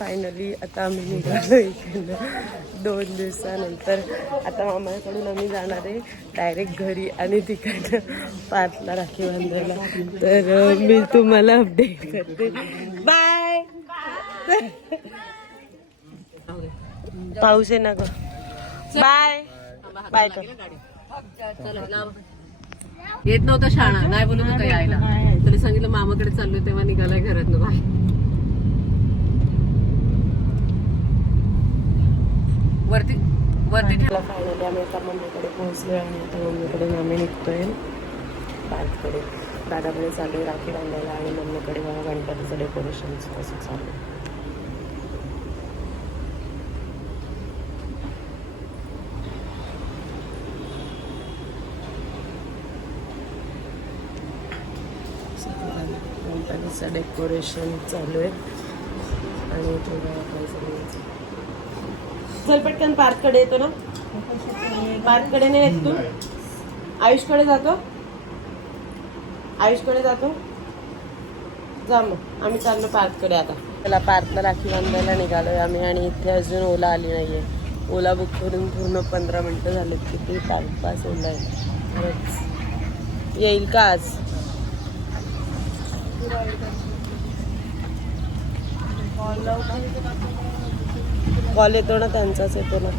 Finally आता आम्ही निघालो इकडनं. दोन दिवसानंतर. आता मामाकडून आम्ही जाणार आहे. डायरेक्ट घरी आणि तिकडनं पाचला राखी बांधायला. तर मी तुम्हाला अपडेट करते. बाय पाऊस आहे ना ग? बाय बाय येत नव्हतं शाळा. नाही बोलत होता यायला. तरी सांगितलं मामाकडे चाललो तेव्हा निघालाय घरात बाय मला फायनली आम्ही आता मम्मीकडे पोहोचलो आणि आता मम्मीकडे आम्ही निघतोय. पार्ककडे दादाकडे चालू आहे राखी बांधायला आणि मम्मीकडे मला गणपतीचं डेकोरेशन कसं चालू आहे. गणपतीचं डेकोरेशन चालू आहे. आणि थोडं चल पटकन पार्ककडे येतो ना? पार्ककडे नाही येत तू. आयुषकडे जातो. आयुषकडे जातो. जा मग. आम्ही चाललो पार्ककडे आता. त्याला पार्कला राखी बांधायला निघालोय आम्ही आणि इथे अजून ओला आली नाहीये. ओला बुक करून पूर्ण पंधरा मिनटं झालेत किती? पाच पास ओला आहे येईल का आज? कॉल येतो ना त्यांचाच येतो ना.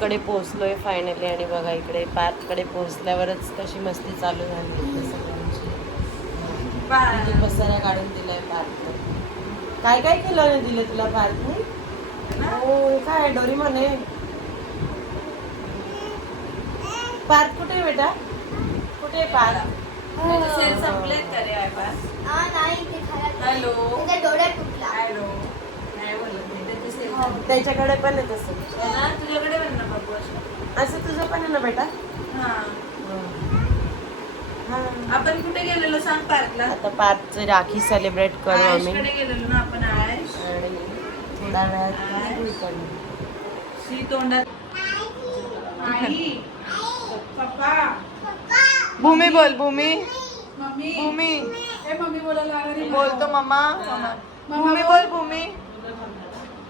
कडे पोहोचलोय फायनली आणि बघा इकडे पार्ककडे पोहोचल्यावरच कशी मस्ती चालू झाली. पसारा काढून दिलाय पार्क काय काय केलं नाही दिलं तुला पार्क हो काय डोरी म्हणे पार्क कुठे आहे बेटा? कुठे आहे पार्क त्याच्याकडे पण आहे तसं असं तुझं पण आहे ना बेटा? हा. आपण कुठे गेलेलो सांग पार्कला? आता पाच राखी सेलिब्रेट करू आम्ही. आयुषकडे गेलेलो ना आपण आयुष आणि थोड्या वेळात. श्री तोंडात. आई. पप्पा. भूमी बोल भूमी. मम्मी. भूमी. मम्मी बोलतो मम्मा. भूमी बोल भूमी.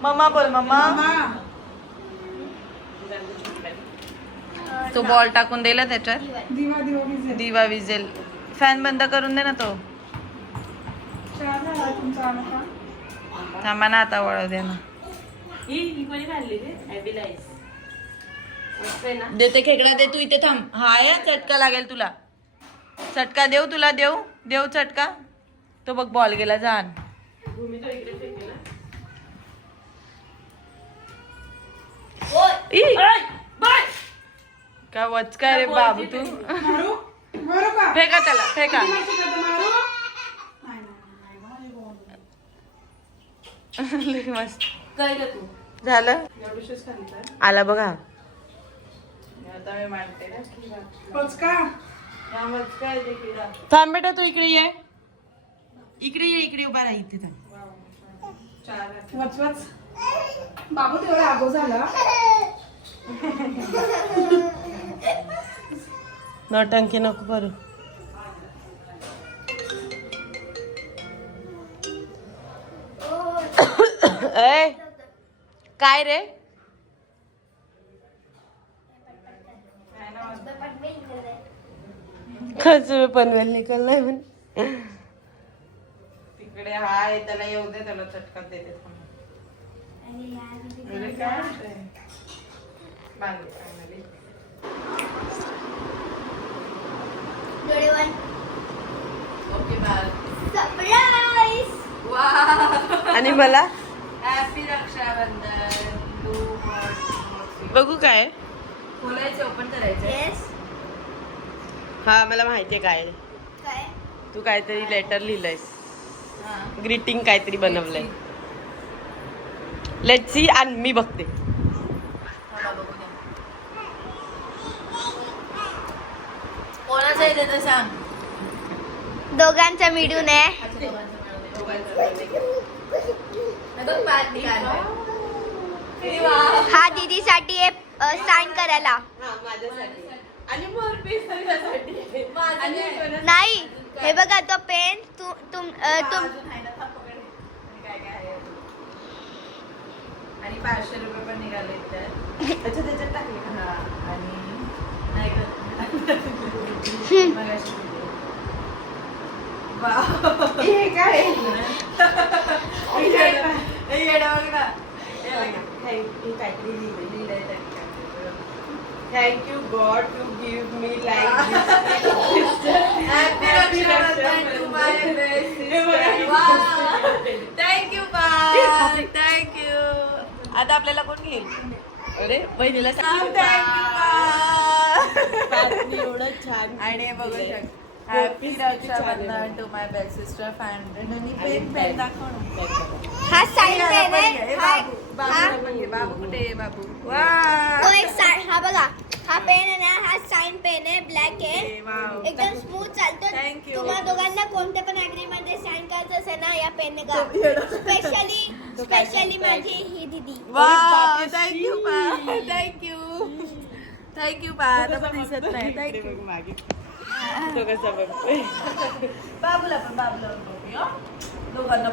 मम्मा बोल मम्मा. मम्मा. तो बॉल टाकून दिला त्याच्यात? दिवा दिवा विजेल. दिवा विजेल. फॅन बंद करून दे ना तो. थांबा ना आता वळव दे ना. देते खेकडा दे तू इथे थांब. हा या चटका लागेल तुला. चटका देऊ तुला देऊ. देऊ चटका. तो बघ बॉल गेला जाण. ई! काय वचका रे बाबू तू? फेका त्याला फेका. लय मस्त. झालं. आला बघा. थांब बेटा तू इकडे ये. इकडे ये इकडे उभा राहा इथे थांब. वच वच. बाबू तेवढा आगो झाला. नौटंकी नको करू ए काय रे? खर्च पनवेल निकल नाही म्हण. तिकडे हाय त्याला येऊ दे त्याला चटका देते काय? बांधली, finally. ओके बाय आणि मला हॅपी रक्षाबंधन बघू काय? खोलायचं ओपन करायचं. हा मला माहितीये काय. तू काहीतरी लेटर लिहिलंयस. ग्रीटिंग काहीतरी बनवलंय. लेट सी आणि मी बघते. तर सांग दोघांचा मिळून आहे. हा दीदीसाठी साइन करायला. नाही हे बघा तो पेन तू तुम आणि पाचशे रुपये पण निघाले अच्छा त्याच्यात टाकले का? हा आणि नाही का मगाशी दिले. वाव. हे काय हे येडं हे येडं बघ ना. हे बघ. थँक्यू काहीतरी लिहिलंय. लिहिलंय त्यांनी काहीतरी. Thank you God to give me like this. Happy Rakshabandhan to my best sister. Wow. Thank you, thank you Thank you. आता आपल्याला कोण घेईल अरे बहिणीला सांग पार्थने एवढं छान आणि हे बघू दिलंय. Happy Rakshabandhan. To my best sister आणि पेन पेन pen. दाखव. हा हे पेन बाबू, आहे हा- बाबू हा? बाबूला पण घे. बाबू कुठे आहे बाबू? तो वा एक साईन हा बघा. हा पेन आहे ना हा साईन पेन आहे ब्लॅक आहे. एकदम स्मूथ चालतं. Thank you. तुम्हाला दोघांना कोणत्या पण मध्ये साईन करायचं असेल ना या पेनने का? स्पेशली स्पेशली माझी ही दीदी. थँक्यू पा. थँक्यू थँक्यू पा. आता पण दिसत नाही थँक्यू. तो कसा बघतोय बाबूला पण बाबूला हो दोघांना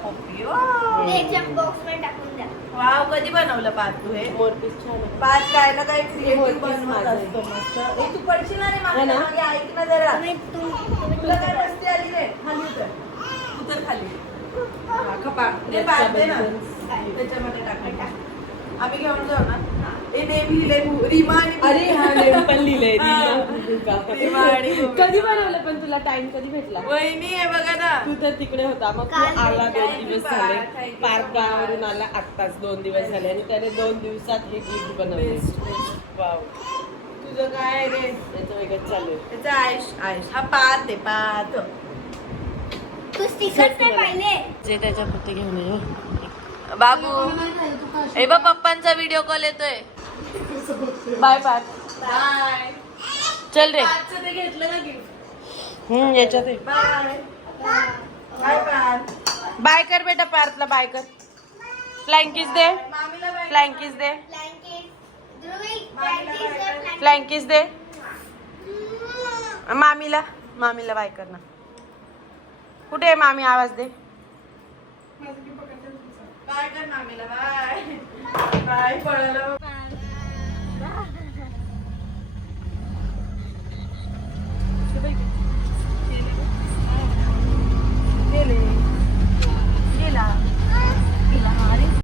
याच्या बॉक्समध्ये टाकून द्या. वाव कधी बनवलं पात तू हे? मोरपीस छान आहे. पात काय ना काय मोरपीस क्रिएटिव्ह बनवत माझं आहे. असतो. मस्त ए, तू पडशील ना रे मागे ना? मागे ऐक ना जरा. तुम्ही तुम- तुला काय मस्ती आली रे? खाली उतर. उतर खाली. हा, कपाळ ते पात दे ना. त्याच्यामध्ये टाक. आम्ही घेऊन जाऊ ना. ए नेहमी लिहिलंय भू- रीमा आणि अरे हा पण लिहिलंय हा. रीमा आणि भूमिका. कधी बनवलं पण तुला टाइम कधी भेटला? वहिनी आहे बघा ना. तू तर तिकडे होता. मग तू काल आला दोन दिवस bye. झाले. Thank you पार्क so गावावरून much. आला आत्ताच दोन दिवस झाले आणि त्याने दोन दिवसात हे गिफ्ट बनवले. Best, best. वाव तुझं काय रे? त्याचं वेगळंच चालू आहे. त्याचं आयुष आयुष हा पात आहे पात तू स्टिकर्स नाही पाहिले. जे त्याच्या घेऊन ये बाबू. ए बा पप्पांचा व्हिडिओ कॉल येतोय. Bye park bye. चल रे. ते घेतलं ना गिफ्ट हम्म याच्यात. बाय. Bye bye. कर बेटा पार्थला बाय कर. फ्लँकीज दे. बाय फ्लँकीज दे. फ्लँकीज दे. मामीला मामीला बाय कर ना. कुठे आहे मामी? आवाज दे. बाय कर मामीला बाय. बाय पळालं